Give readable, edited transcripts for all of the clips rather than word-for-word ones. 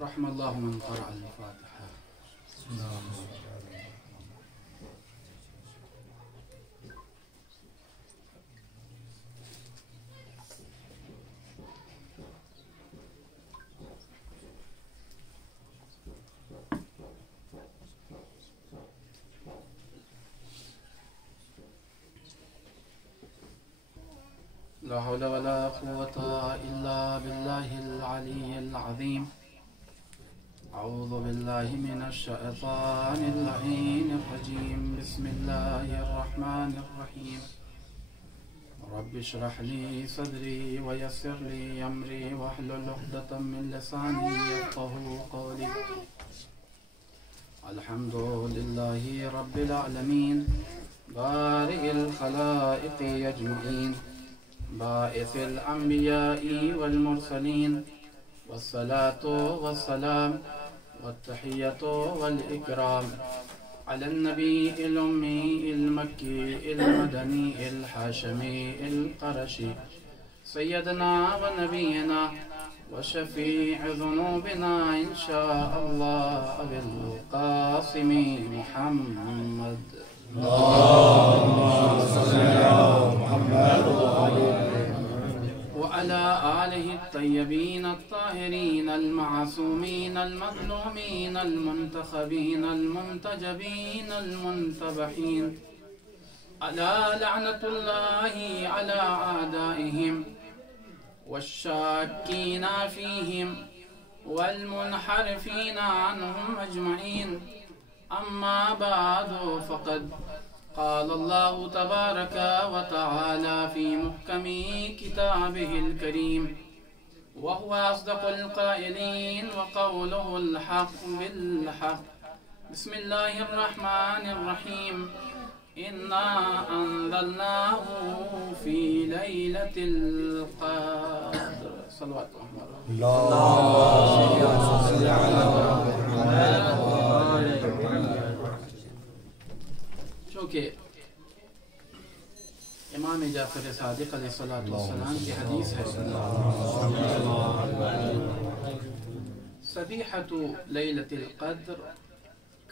رحماللہ من قرأ الفاتحہ. لا حول ولا قوة إلا بالله العلي العظيم. أعوذ بالله من الشيطان اللعين الرجيم. بسم الله الرحمن الرحيم. رب اشرح لي صدري ويسر لي أمري واحلل عقدة من لساني يفقهوا قولي. الحمد لله رب العالمين بارئ الخلائق أجمعين باعث الأنبياء والمرسلين والصلاة والسلام والتحية والإكرام على النبي الأمي المكي المدني الحاشمي القرشي سيدنا ونبينا وشفيع ذنوبنا إن شاء الله أبي القاسم محمد. اللهم صل على محمد وعلى آله الطيبين الطاهرين المعصومين المظلومين المنتخبين المنتجبين المنتبحين. ألا لعنة الله على أعدائهم والشاكين فيهم والمنحرفين عنهم أجمعين. أما بعد فقد قال الله تبارك وتعالى في محكم كتابه الكريم وهو أصدق القائلين وقوله الحق بالحق. بسم الله الرحمن الرحيم. إنا أنزلناه في ليلة القدر. صلوات اللهم صل على محمد. چونکہ امام جعفر صادق علیہ السلام کی حدیث ہے صبیحۃ لیلۃ القدر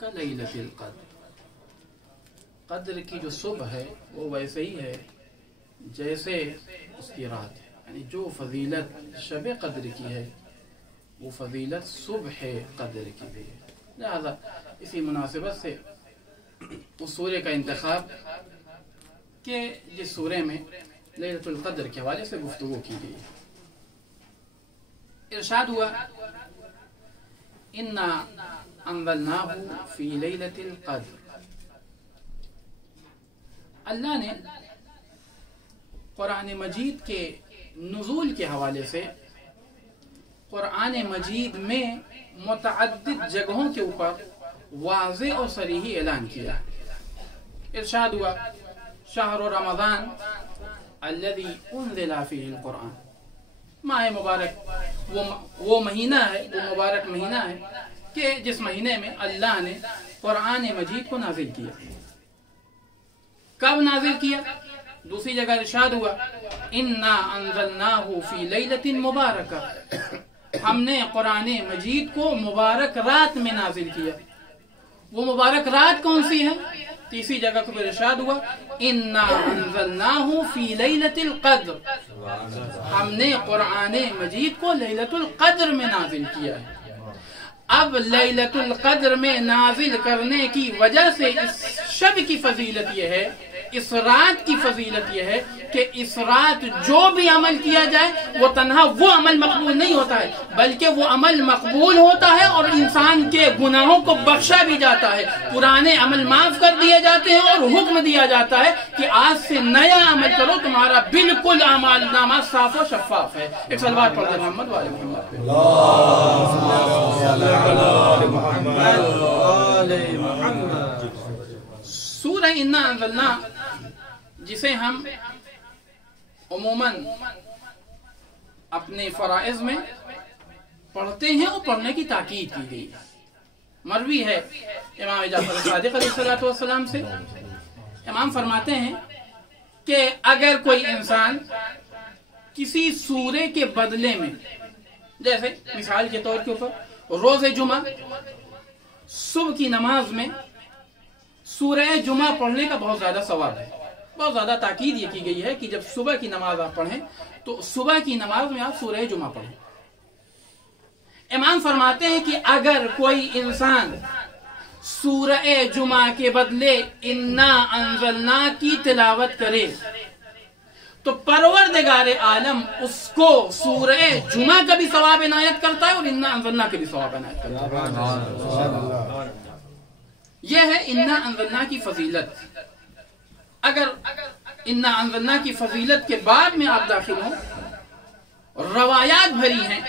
کلیلۃ القدر. قدر کی جو صبح ہے وہ ویسے ہی ہے جیسے اس کی رات ہے. یعنی جو فضیلت شب قدر کی ہے وہ فضیلت صبح قدر کی بھی ہے. لہذا اسی مناسبت سے اس سورے کا انتخاب کہ جس سورے میں لیلۃ القدر کے حوالے سے گفتگو کی گئی. ارشاد ہوا انا انزلناہ فی لیلۃ القدر. اللہ نے قرآن مجید کے نزول کے حوالے سے قرآن مجید میں متعدد جگہوں کے اوپر واضح اور صریح اعلان کیا. ارشاد ہوا شہر رمضان الذی انزل فیہ القرآن. ماہ مبارک وہ مہینہ ہے، وہ مبارک مہینہ ہے کہ جس مہینے میں اللہ نے قرآن مجید کو نازل کیا. کب نازل کیا؟ دوسری جگہ ارشاد ہوا انا انزلناہ فی لیلۃ مبارکہ. ہم نے قرآن مجید کو مبارک رات میں نازل کیا. وہ مبارک رات کون سی ہے؟ تیسری جگہ کو ارشاد ہوا انا انزلناہ فی لیلۃ القدر. ہم نے قرآن مجید کو لیلۃ القدر میں نازل کیا ہے. اب لیلۃ القدر میں نازل کرنے کی وجہ سے اس شب کی فضیلت یہ ہے، اس رات کی فضیلت یہ ہے کہ اس رات جو بھی عمل کیا جائے وہ تنہا وہ عمل مقبول نہیں ہوتا ہے بلکہ وہ عمل مقبول ہوتا ہے اور انسان کے گناہوں کو بخشا بھی جاتا ہے. پرانے عمل معاف کر دیے جاتے ہیں اور حکم دیا جاتا ہے کہ آج سے نیا عمل کرو، تمہارا بالکل اعمال نامہ صاف و شفاف ہے. ایک صلوات پڑھ دیں محمد وعلی محمد. سورہ انا انزلنا جسے ہم عموماً اپنے فرائض میں پڑھتے ہیں اور پڑھنے کی تاکید کی گئی. مروی ہے امام جعفر صادق علیہ السلام سے، امام فرماتے ہیں کہ اگر کوئی انسان کسی سورے کے بدلے میں جیسے مثال کے طور کے اوپر روز جمعہ صبح کی نماز میں سورہ جمعہ پڑھنے کا بہت زیادہ ثواب ہے. بہت زیادہ تاکید یہ کی گئی ہے کہ جب صبح کی نماز آپ پڑھیں تو صبح کی نماز میں آپ سورہ جمعہ پڑھیں. امام فرماتے ہیں کہ اگر کوئی انسان سورہ جمعہ کے بدلے انا انزلنا کی تلاوت کرے تو پروردگار عالم اس کو سورہ جمعہ کا بھی ثواب عنایت کرتا ہے اور انا انزلنا کے بھی ثواب عنایت کرتا ہے. یہ ہے انا انزلنا کی فضیلت. اگر انا انزلنا کی فضیلت کے بعد میں آپ داخل ہوں، روایات بھری ہیں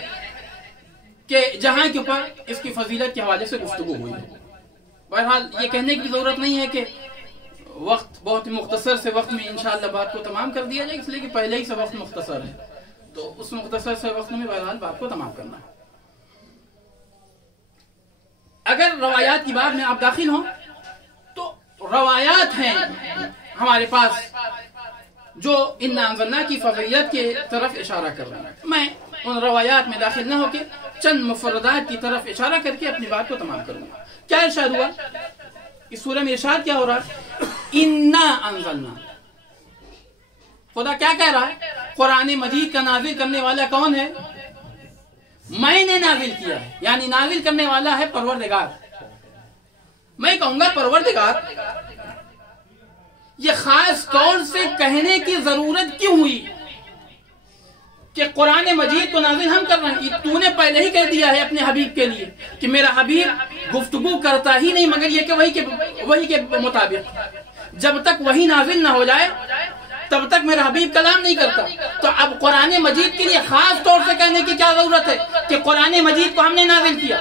کہ جہاں کے اوپر اس کی فضیلت کے حوالے سے گفتگو ہوئی ہے. بہرحال یہ کہنے کی ضرورت نہیں ہے کہ وقت بہت مختصر سے وقت میں انشاءاللہ بات کو تمام کر دیا جائے، اس لیے کہ پہلے ہی سے وقت مختصر ہے، تو اس مختصر سے وقت میں بہرحال بات کو تمام کرنا ہے. اگر روایات کی بات میں آپ داخل ہوں تو روایات ہیں ہمارے پاس جو انا انزلنا کی فضیلت کی طرف اشارہ کر رہے ہیں. میں ان روایات میں داخل نہ ہو کے چند مفردات کی طرف اشارہ کر کے اپنی بات کو تمام کروں گا. کیا ارشاد ہوا اس سورہ میں؟ ارشاد کیا ہو رہا ہے؟ انا انزلنا. خدا کیا کہہ رہا ہے؟ قرآن مجید کا نازل کرنے والا کون ہے؟ میں نے نازل کیا ہے، یعنی نازل کرنے والا ہے پروردگار. میں کہوں گا پروردگار. یہ خاص طور سے کہنے کی ضرورت کیوں ہوئی کہ قرآن مجید کو نازل ہم کر رہے ہیں؟ تو نے پہلے ہی کہہ دیا ہے اپنے حبیب کے لیے کہ میرا حبیب گفتگو کرتا ہی نہیں مگر یہ کہ وہی کے مطابق. جب تک وہی نازل نہ ہو جائے تب تک میرا حبیب کلام نہیں کرتا. تو اب قرآن مجید کے لیے خاص طور سے کہنے کی کیا ضرورت ہے کہ قرآن مجید کو ہم نے نازل کیا؟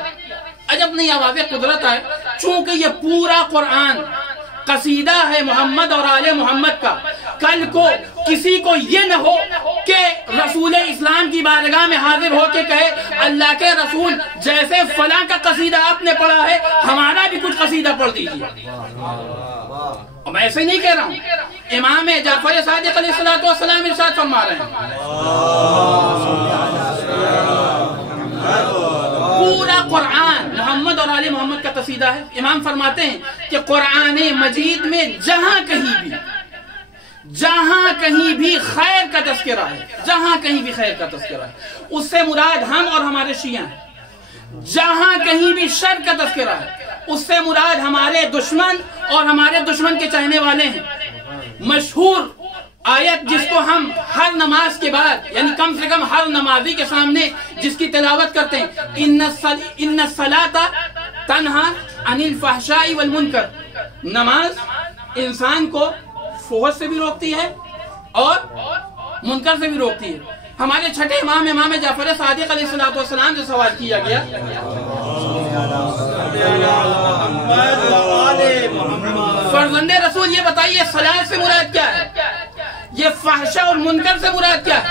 عجب نہیں آواز قدرت ہے. چونکہ یہ پورا قرآن قصیدہ ہے محمد اور آل محمد کا. کل کو کسی کو یہ نہ ہو کہ رسول اسلام کی بارگاہ میں حاضر ہو کے کہے اللہ کے رسول جیسے فلاں کا قصیدہ آپ نے پڑھا ہے ہمارا بھی کچھ قصیدہ پڑھ دیجیے. میں ایسے نہیں کہہ رہا ہوں. امام جعفر صادق علیہ السلام ارشاد فرما رہے ہیں پورا قرآن محمد اور آل محمد کا قصیدہ ہے. امام فرماتے ہیں کہ قرآن مجید میں جہاں کہیں بھی خیر کا تذکرہ ہے، جہاں کہیں بھی خیر کا تذکرہ ہے اس سے مراد ہم اور ہمارے شیعہ ہیں. جہاں کہیں بھی شر کا تذکرہ ہے اس سے مراد ہمارے دشمن اور ہمارے دشمن کے چاہنے والے ہیں. مشہور آیت جس کو ہم ہر نماز کے بعد یعنی کم سے کم ہر نمازی کے سامنے جس کی تلاوت کرتے ہیں، ان الصلاۃ تنہا عن الفحشاء والمنکر. نماز انسان کو فحش سے بھی روکتی ہے اور منکر سے بھی روکتی ہے. ہمارے چھٹے امام جعفر صادق علیہ السلام سے سوال کیا گیا فرزند رسول یہ بتائیے صلاۃ سے مراد کیا ہے؟ یہ فحشاء اور منکر سے مراد کیا ہے؟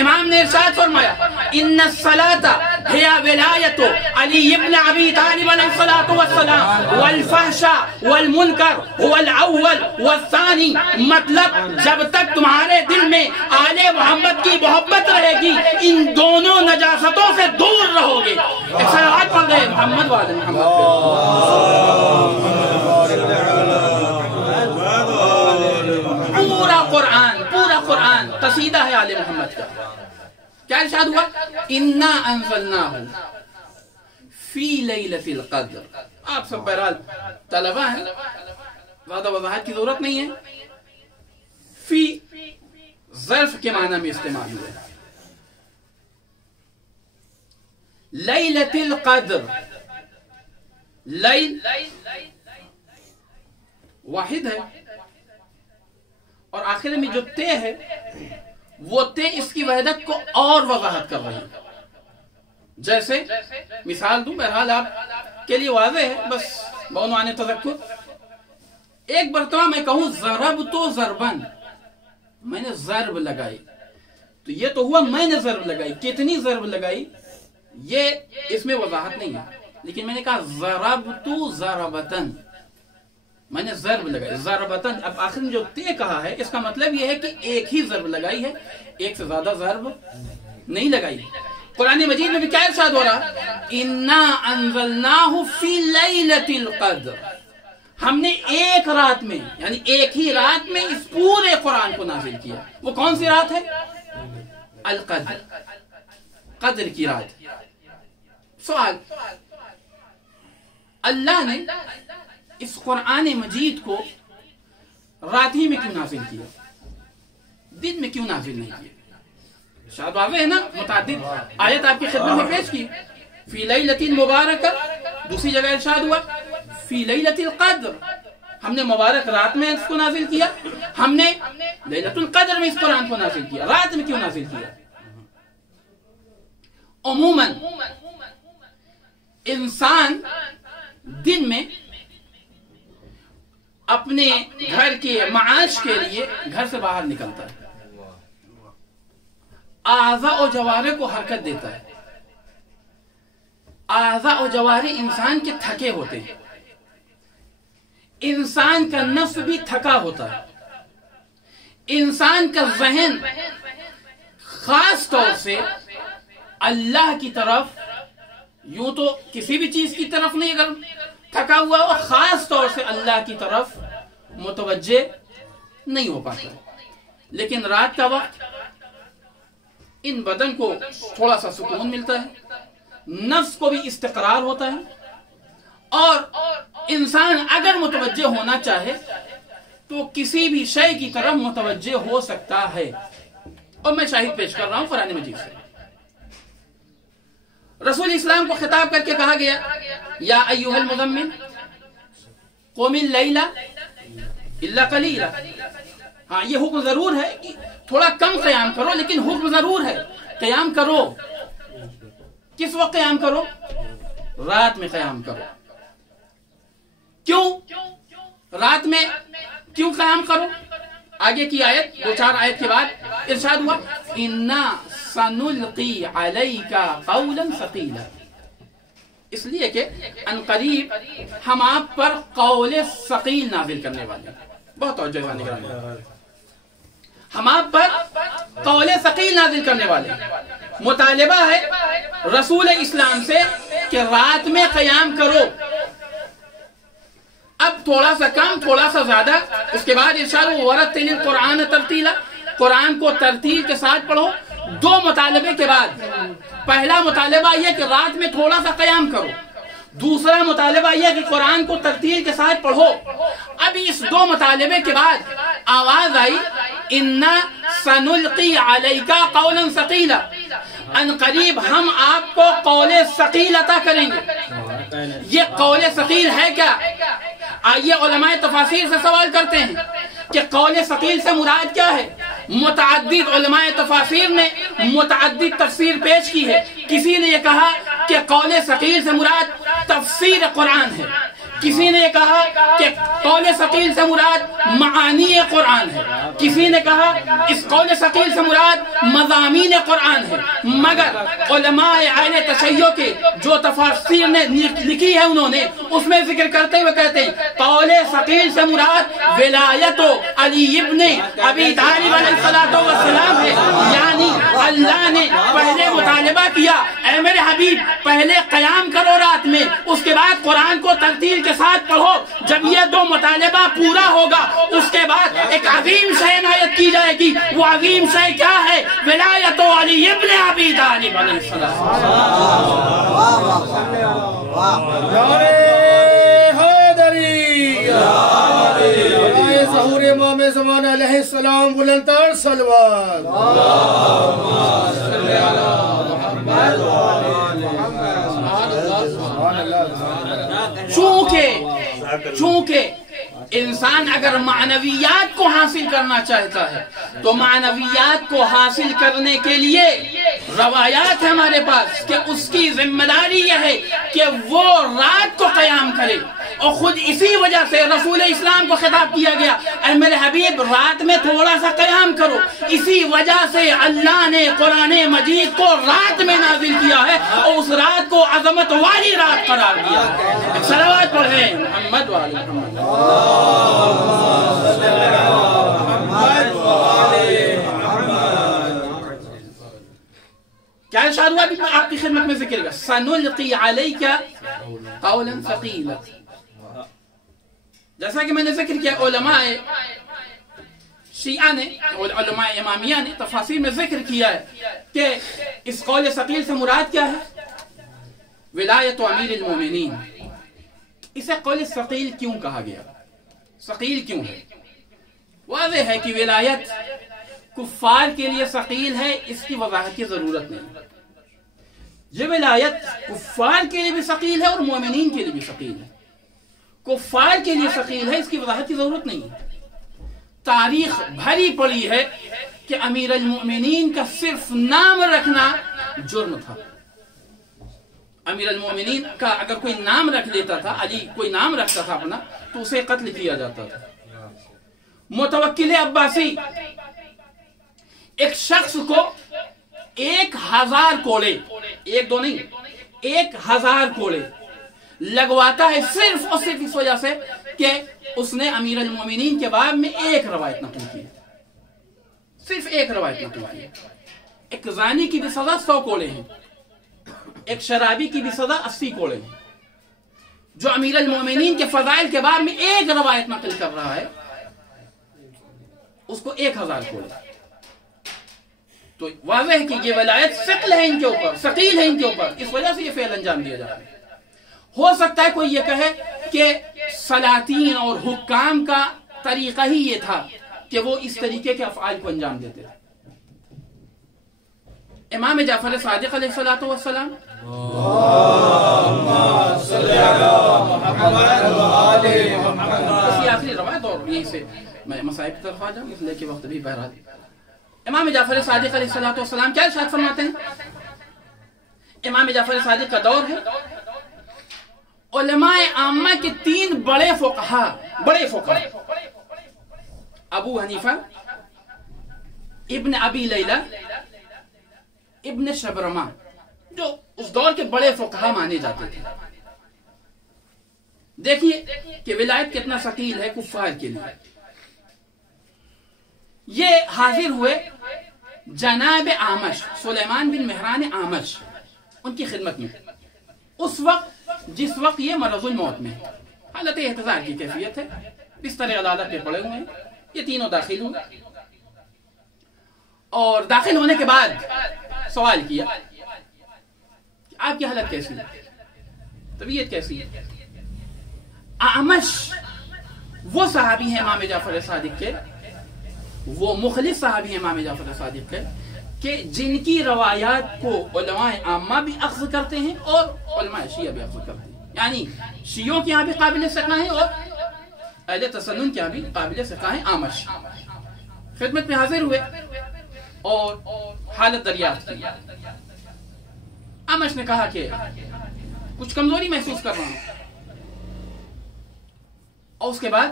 امام نے ارشاد فرمایا ان الصلاۃ ہی ولایت علی ابن ابی طالب علیہ الصلوۃ والسلام والفحشاء والمنکر هو الاول والثانی. مطلب جب تک تمہارے دل میں آل محمد کی محبت رہے گی ان دونوں نجاستوں سے دور رہو گے. ایک صلوات پڑھ دیں محمد وعلى محمد. پورا قرآن قصیدہ ہے آل محمد کا. کیا ارشاد ہوا؟ انا انزلناہ فی لیلۃ القدر. آپ سب بہرحال طلبہ ہیں، زیادہ وضاحت کی ضرورت نہیں ہے. فی ظرف کے معنی میں استعمال ہوا ہے. لیلۃ القدر، لیل واحد ہے اور آخر میں جو تے ہے وہ تے اس کی وحدت کو اور وضاحت کر رہی ہے. جیسے مثال دوں، بہرحال آپ کے لیے واضح ہے، بس بعنوان تذکر. ایک مرتبہ میں کہوں ضرب تو ضربن، میں نے ضرب لگائی، تو یہ تو ہوا میں نے ضرب لگائی. کتنی ضرب لگائی یہ اس میں وضاحت نہیں ہے، لیکن میں نے کہا ضرب تو ضربتن، میں نے ضرب لگائی ضربتن. اب آخر میں جو تے کہا ہے اس کا مطلب یہ ہے کہ ایک ہی ضرب لگائی ہے، ایک سے زیادہ ضرب نہیں لگائی. قرآن مجید میں بھی کیا ارشاد ہو رہا؟ انا انزلناہ فی لیلۃ القدر، ہم نے ایک رات میں، یعنی ایک ہی رات میں اس پورے قرآن کو نازل کیا۔ وہ کون سی رات ہے؟ القدر، قدر کی رات۔ سوال، اللہ نے اس قرآن مجید کو رات ہی میں کیوں نازل کیا؟ دن میں کیوں نازل نہیں کیا؟ شاید واضح ہے نا، متعدد آیت آپ کی خدمت میں پیش کی۔ فی لیلۃ مبارکہ، دوسری جگہ ارشاد ہوا فی لیلۃ القدر، ہم نے مبارک رات میں اس کو نازل کیا، ہم نے لیلۃ القدر میں اس قرآن کو نازل کیا، رات میں کیوں نازل کیا؟ عموماً انسان دن میں اپنے گھر کے معاش کے لیے گھر سے باہر نکلتا ہے، اعضاء و جوارح کو حرکت دیتا ہے، اعضاء و جوارح انسان کے تھکے ہوتے ہیں، انسان کا نفس بھی تھکا ہوتا ہے، انسان کا ذہن خاص طور سے اللہ کی طرف، یوں تو کسی بھی چیز کی طرف نہیں اگر تھکا ہوا اور خاص طور سے اللہ کی طرف متوجہ نہیں ہو پاتا ہے۔ لیکن رات کا وقت ان بدن کو تھوڑا سا سکون ملتا ہے، نفس کو بھی استقرار ہوتا ہے، اور انسان اگر متوجہ ہونا چاہے تو کسی بھی شے کی طرف متوجہ ہو سکتا ہے۔ اور میں شاہد پیش کر رہا ہوں قرآن مجید سے۔ رسول اسلام کو خطاب کر کے کہا گیا یا ایھا المزمل قم اللیل الا قلیلا، ہاں یہ حکم ضرور ہے کہ تھوڑا کم قیام کرو، لیکن حکم ضرور ہے قیام کرو۔ کس وقت قیام کرو؟ رات میں قیام کرو۔ کیوں رات میں کیوں قیام کرو؟ آگے کی آیت، دو چار آیت کے بعد ارشاد ہوا انا سنلقی علیک قولا ثقیلا، اس لیے کہ ان قریب ہم آپ پر قول ثقیل نازل کرنے والے ہیں۔ بہت توجہ ہے، ہم آپ پر قول ثقیل نازل کرنے والے ہیں۔ مطالبہ ہے رسول اسلام سے کہ رات میں قیام کرو، اب تھوڑا سا کم تھوڑا سا زیادہ۔ اس کے بعد ارشاد ورتل القرآن ترتیلا، قرآن کو ترتیل کے ساتھ پڑھو۔ دو مطالبے کے بعد پہلا مطالبہ یہ کہ رات میں تھوڑا سا قیام کرو، دوسرا مطالبہ یہ کہ قرآن کو ترتیل کے ساتھ پڑھو۔ اب اس دو مطالبے کے بعد آواز آئی انا سنلقی علیک قولا ثقیلا، ان قریب ہم آپ کو قول ثقیل عطا کریں گے۔ یہ قول ثقیل ہے کیا؟ آئیے علماء تفاسیر سے سوال کرتے ہیں کہ قول ثقیل سے مراد کیا ہے؟ متعدد علماء تفاسیر نے متعدد تفسیر پیش کی ہے۔ کسی نے یہ کہا کہ قول ثقیل سے مراد تفسیر قرآن ہے، کسی نے کہا کہ قول ثقیل سے مراد معانی قرآن ہے، کسی نے کہا اس قول ثقیل سے مراد مضامین قرآن ہے۔ مگر علماء اہل تشیع کے جو تفاسیر نے لکھی ہے انہوں نے اس میں ذکر کرتے ہوئے کہتے ہیں قول ثقیل سے مراد ولایت علی ابن ابی طالب علیہ السلام ہے، یعنی اللہ نے پہلے مطالبہ کیا اے میرے حبیب پہلے قیام کرو رات میں، اس کے بعد قرآن کو ترتیل کے ساتھ پڑھو۔ جب یہ دو مطالبہ پورا ہوگا اس کے بعد ایک عظیم شے عنایت کی جائے گی۔ وہ عظیم شے کیا ہے؟ ولایت علی ابن ابی طالب علیہ السلام۔ ظہور امام زمان علیہ السلام بلند تر صلوات۔ چونکہ انسان اگر معنویات کو حاصل کرنا چاہتا ہے تو معنویات کو حاصل کرنے کے لیے روایات ہے ہمارے پاس کہ اس کی ذمہ داری یہ ہے کہ وہ رات کو قیام کرے، اور خود اسی وجہ سے رسول اسلام کو خطاب کیا گیا اے میرے حبیب رات میں تھوڑا سا قیام کرو۔ اسی وجہ سے اللہ نے قرآن مجید کو رات میں نازل کیا ہے اور اس رات کو عظمت والی رات قرار دیا ہے۔ صلوات پڑھیں محمد وعلی محمد۔ کیا ارشاد ہوا ابھی آپ کی خدمت میں ذکر کا سنلقی علیک قولا ثقیلا. جیسا کہ میں نے ذکر کیا علماء شیعہ نے علماء امامیہ نے تفاسیر میں ذکر کیا ہے کہ اس قول ثقیل سے مراد کیا ہے؟ ولایت امیر المومنین. اسے قول ثقیل کیوں کہا گیا؟ ثقیل کیوں ہے؟ واضح ہے کہ ولایت کفار کے لیے ثقیل ہے، اس کی وضاحت کی ضرورت نہیں. یہ ولایت کفار کے لیے بھی ثقیل ہے اور مومنین کے لیے بھی ثقیل ہے. کفار کے لیے ثقیل ہے، اس کی وضاحت کی ضرورت نہیں ہے. تاریخ بھری پڑی ہے کہ امیر المؤمنین کا صرف نام رکھنا جرم تھا. امیر المؤمنین کا اگر کوئی نام رکھ لیتا تھا، علی کوئی نام رکھتا تھا اپنا، تو اسے قتل کیا جاتا تھا. متوکل عباسی ایک شخص کو 1000 کوڑے، ایک دو نہیں 1000 کوڑے لگواتا ہے صرف اور صرف اس وجہ سے کہ اس نے امیر المومنین کے باب میں ایک روایت نقل کی. صرف ایک روایت نقل کی. ایک زانی کی بھی سزا 100 کوڑے ہیں، ایک شرابی کی بھی سزا 80 کوڑے ہیں. جو امیر المومنین کے فضائل کے باب میں ایک روایت نقل کر رہا ہے اس کو 1000 کوڑے. تو واضح ہے کہ یہ ولایت ثقل ہے ان کے اوپر، ثقیل ہے ان کے اوپر، اس وجہ سے یہ فعل انجام دیا جا رہا ہے. ہو سکتا ہے کوئی یہ کہے کہ سلاطین اور حکام کا طریقہ ہی یہ تھا کہ وہ اس طریقے کے افعال کو انجام دیتے تھے. امام جعفر صادق علیہ السلام آخری روایت اور یہیں سے میں مسائل کی طرف آ جاؤں اس لیے کہ وقت بھی بہرحال. امام جعفر صادق علیہ السلام کیا ارشاد فرماتے ہیں؟ امام جعفر صادق کا دور ہے، علماء عامہ کے 3 بڑے فقہا ابو حنیفہ، ابن ابی لیلہ، ابن شبرمہ، جو اس دور کے بڑے فقہا مانے جاتے تھے. دیکھیے کہ ولایت کتنا ثقیل ہے کفار کے لیے. یہ حاضر ہوئے جناب اعمش، سلیمان بن مہران اعمش، ان کی خدمت میں اس وقت جس وقت یہ مرض الموت میں حالت احتضار کی کیفیت ہے، بستر عدالت پہ پڑے ہوئے ہیں. یہ تینوں داخل ہوئے اور داخل ہونے کے بعد سوال کیا کہ آپ کی حالت کیسی ہے، طبیعت کیسی ہے. اعمش وہ صحابی ہیں امام جعفر صادق کے، وہ مخلص صحابی ہیں امام جعفر صادق کے کہ جن کی روایات کو علماء عامہ بھی اخذ کرتے ہیں اور علماء شیعہ بھی اخذ کرتے ہیں. یعنی شیعوں کے یہاں بھی قابل ثقہ ہیں اور اہل تسنن کے یہاں بھی قابل ثقہ ہیں. اعمش خدمت میں حاضر ہوئے اور حالت دریافت کی. اعمش نے کہا کہ کچھ کمزوری محسوس کر رہا ہوں، اور اس کے بعد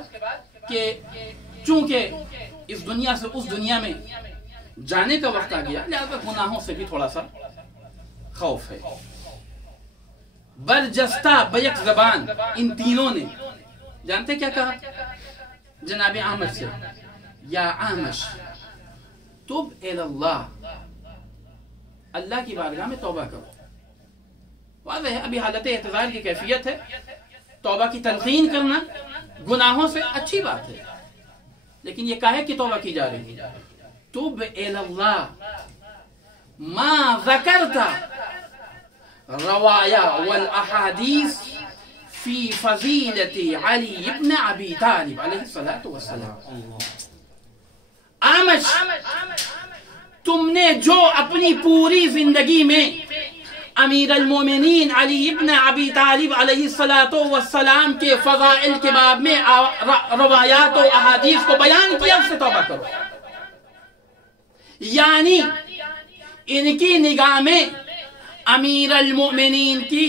کہ چونکہ اس دنیا سے اس دنیا میں جانے کا وقت آ گیا، لہذا گناہوں سے بھی تھوڑا سا خوف ہے. برجستہ بیک زبان ان تینوں نے جانتے کیا کہا جناب اعمش سے؟ یا اعمش تب اللہ، اللہ کی بارگاہ میں توبہ کرو. واضح ہے ابھی حالت احتضار کی کیفیت ہے، توبہ کی تلقین کرنا گناہوں سے اچھی بات ہے، لیکن یہ کہے کہ توبہ کی جا رہی ہے. تب اللہ ما ذکرت روایا والاحادیث فی فضیلت علی ابن ابی طالب علیہ السلام. اعمش تم نے جو اپنی پوری زندگی میں امیر المومنین علی ابن ابی طالب علیہ السلام کے فضائل کے باب میں روایات و احادیث کو بیان کیا، اس سے توبہ کرو. یعنی ان کی نگاہ میں امیر المؤمنین کی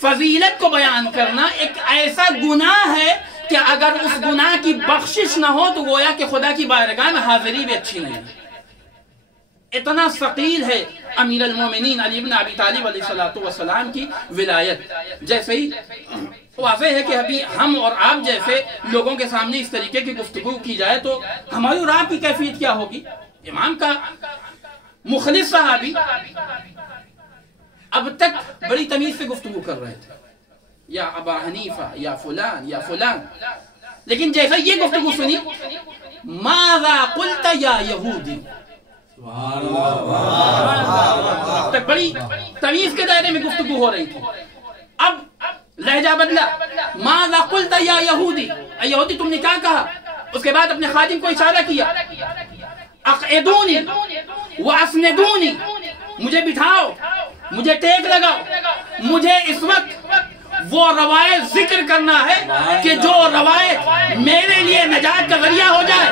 فضیلت کو بیان کرنا ایک ایسا گناہ ہے کہ اگر اس گناہ کی بخشش نہ ہو تو گویا کہ خدا کی بارگاہ میں حاضری بھی اچھی نہیں. اتنا ثقیل ہے امیر المومنین علی ابن ابی طالب علیہ السلام کی ولایت. جیسے ہی واضح ہے کہ ابھی ہم اور آپ جیسے لوگوں کے سامنے اس طریقے کی گفتگو کی جائے تو ہماری اور آپ کی کیفیت کیا ہوگی. امام کا مخلص صحابی اب تک بڑی تمیز سے گفتگو کر رہے تھے، یا ابا حنیفہ یا فلان یا فلان، لیکن جیسا یہ گفتگو سنی، ماذا قلت یا یہودی، اب تک بڑی تمیز کے دائرے میں گفتگو ہو رہی تھی، اب لہجہ بدلا، ماذا قلت یا یہودی، اے یہودی تم نے کیا کہا؟ اس کے بعد اپنے خادم کو اشارہ کیا، اقعدونی واسندونی، مجھے بٹھاؤ، مجھے ٹیک لگاؤ، مجھے اس وقت وہ روایت ذکر کرنا ہے کہ جو روایت میرے لیے نجات کا ذریعہ ہو جائے۔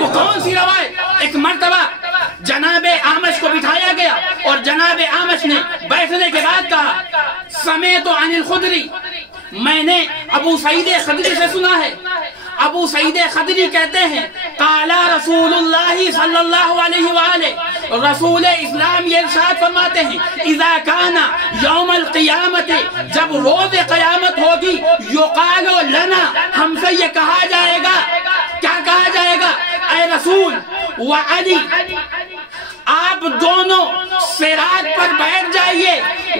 وہ کون سی روایت؟ ایک مرتبہ جناب اعمش کو بٹھایا گیا اور جناب اعمش نے بیٹھنے کے بعد کہا، سمیت عن الخدری، میں نے ابو سعید خدری سے سنا ہے۔ ابو سعید خدری کہتے ہیں، قال رسول اللہ صلی اللہ علیہ وآلہ، رسول اسلام یہ ارشاد فرماتے ہیں، اذا کان یوم القیامت، جب روز قیامت ہوگی، یقال لنا، ہم سے یہ کہا جائے گا، کیا کہا جائے گا؟ اے رسول وعلی، آپ دونوں صراط پر بیٹھ جائیے،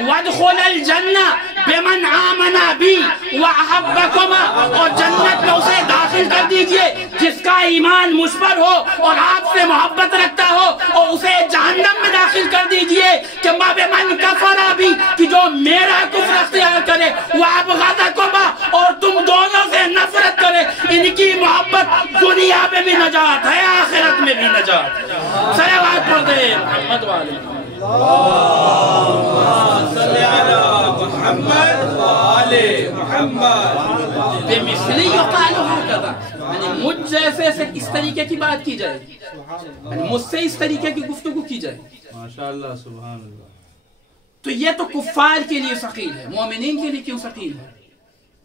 وادخل الجنہ بمن آمنا بی واحبکما، اور جنت میں اسے داخل کر دیجئے جس کا ایمان مجھ پر ہو اور آپ سے محبت رکھتا ہو، اور اسے جہنم میں داخل کر دیجئے کہ بمن کفر بی، کہ جو میرا کفر اختیار کرے، وابغضکما، اور تم دونوں سے نفرت کرے۔ ان کی محبت دنیا میں بھی نجات ہے، آخرت میں بھی نجات ہے۔ صلوات پڑھ دے محمد والے محمد وآلِ محمد بمثلی یقال ہکذا، یعنی مجھ جیسے سے اس طریقے کی بات کی جائے گی، یعنی مجھ سے اس طریقے کی گفتگو کی جائے گی۔ ماشاءاللہ، سبحان اللہ۔ تو یہ تو کفار کے لیے ثقیل ہے، مومنین کے لیے کیوں ثقیل ہے؟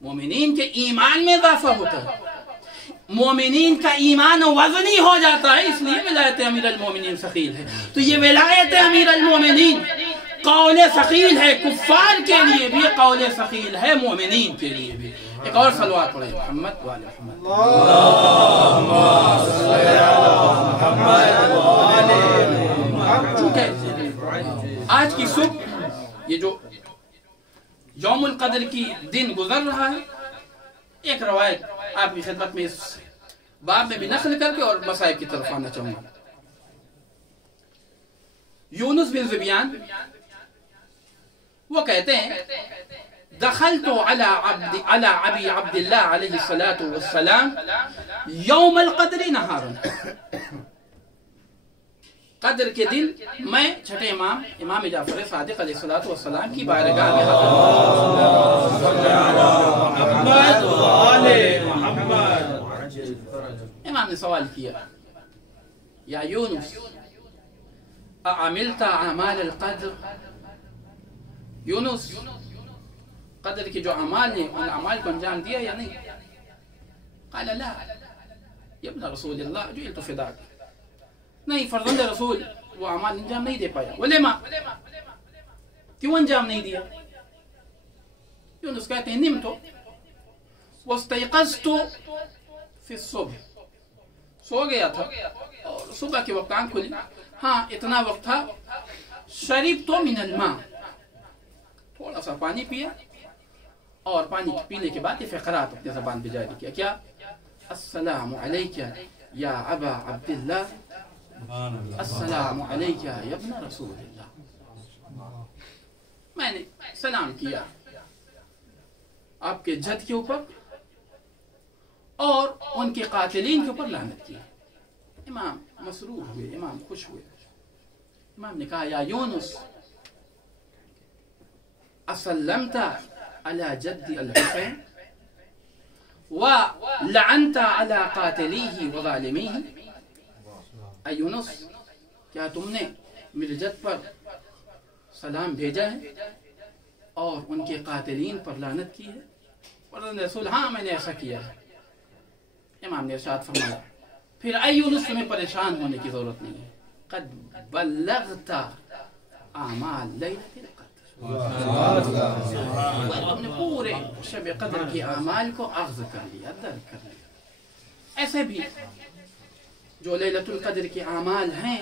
مومنین کے ایمان میں اضافہ ہوتا ہے، مومنین کا ایمان وزنی ہو جاتا ہے، اس لیے ولایت امیر المومنین ثقیل ہے۔ تو یہ ولایت امیر المومنین قول ثقیل ہے، کفار کے لیے بھی قول ثقیل ہے، مومنین کے لیے بھی۔ ایک اور صلوات پڑھیں محمد والے محمد۔ چونکہ آج کی صبح یہ جو یوم القدر کی دن گزر رہا ہے، ایک روایت آپ کی خدمت میں اس باب میں بھی نقل کر کے اور مصائب کی طرف آنا چاہوں گا۔ یونس بن ذبیان وہ کہتے ہیں، دخلت على ابی عبداللہ علیہ السلام یوم القدر نہارا، قدر کے دن میں چھٹے امام جعفر صادق علیہ السلام کی بارگاہ میں امام نے سوال کیا، یا یونس اعملت اعمال القدر، یونس قدر کے جو اعمال ہیں ان اعمال کو انجام دیا یا نہیں؟ قال لا یا ابن رسول اللہ جئت فداک، نہیں فرزند رسول وہ اعمال انجام نہیں دے پایا۔ ولما، کیوں انجام نہیں دیا؟ یونس کہتے ہیں، نمت واستيقظت فی الصبح، سو گیا تھا اور صبح کے وقت آنکھ کھلی، ہاں اتنا وقت تھا، شربت من الماء، تھوڑا سا پانی پیا، اور پانی پینے کے بعد یہ فقرات اپنے زبان پہ جاری کیا، کیا؟ السلام علیک یا ابا عبداللہ، السلام علیک یا ابن رسول اللہ، میں نے سلام کیا آپ کے جد کے اوپر اور ان کے قاتلین کے اوپر لعنت کی۔ امام مسرور ہوئے، امام خوش ہوئے، امام نے کہا، یا یونس اسلمت على جد الحسین ولعنت على قاتلیہ وظالمیہ، اے یونس کیا تم نے میرے جد پر سلام بھیجا ہے اور ان کے قاتلین پر لعنت کی ہے؟ رسول، ہاں میں نے ایسا کیا ہے۔ امام نے ارشاد فرمایا، پھر اے یونس تمہیں پریشان ہونے کی ضرورت نہیں ہے، قد بلغت اعمال لیلۃ القدر، تم نے پورے شب قدر کی اعمال کو اخذ کر لیا، درک کر لیا۔ ایسے بھی جو لیلۃ القدر کے اعمال ہیں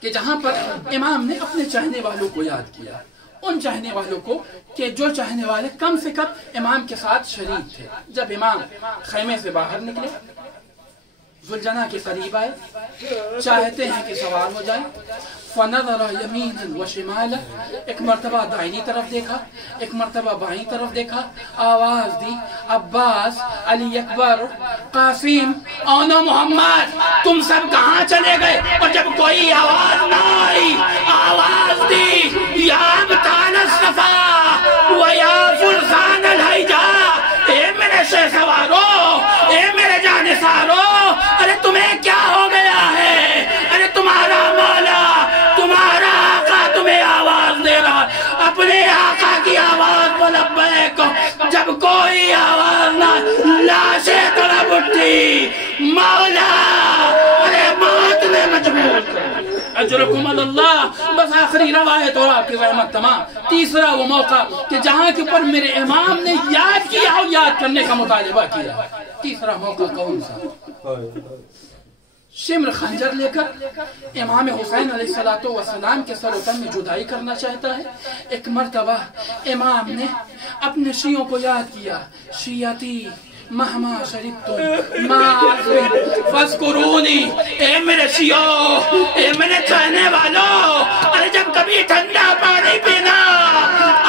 کہ جہاں پر امام نے اپنے چاہنے والوں کو یاد کیا، ان چاہنے والوں کو کہ جو چاہنے والے کم سے کم امام کے ساتھ شریک تھے. جب امام خیمے سے باہر نکلے، ذوالجناح کے قریب آئے، چاہتے ہیں کہ سوار ہو جائے. فنظر یمینا وشمالا، ایک مرتبہ دائنی طرف دیکھا، ایک مرتبہ بائیں طرف دیکھا، آواز دی عباس، علی اکبر، قاسم، اونو محمد، تم سب کہاں چلے گئے؟ اور جب کوئی آواز نہ آئی، آواز دی یا ابطال الصفا و یا فرسان الحیجا، اے میرے شہ سوارو، اے میرے جانثارو، ارے تمہیں کیا ہو گیا ہے؟ ارے تمہارا مولا، تمہارا آقا تمہیں آواز دے رہا، اپنے آقا کی آواز پر لبیک. جب کوئی آواز نہ، لاشیں طرف اٹھی، مولا ارے موت نے مجبور کر اجرکم اللہ. بس آخری روایت اور آپ کی رحمت تمام. تیسرا وہ موقع کہ جہاں کے اوپر میرے امام نے یاد کیا اور یاد کرنے کا مطالبہ کیا. تیسرا موقع کون سا؟ شمر خنجر لے کر امام حسین علیہ السلام کے سر و تن میں جدائی کرنا چاہتا ہے. ایک مرتبہ امام نے اپنے شیعوں کو یاد کیا، شیعتی مہما شربتم ما فاذکرونی، اے میرے شیعوں، اے میرے چاہنے والوں، ارے جب کبھی ٹھنڈا پانی پینا،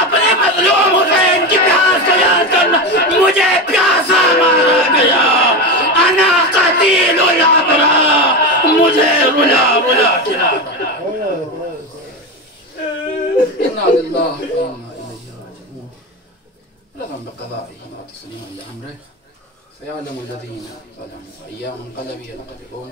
اپنے مظلوم حسین کی پیاس کو یاد کرنا. مجھے پیاسا مارا گیا، انا قتیل الابرار، مجھے رلا رلا کھلا. انا للہ و انا الیہ راجعون. رضا بقضائه وتسلیما لامره، سيعلم الذين ظلموا أيام انقلب ينقلبون.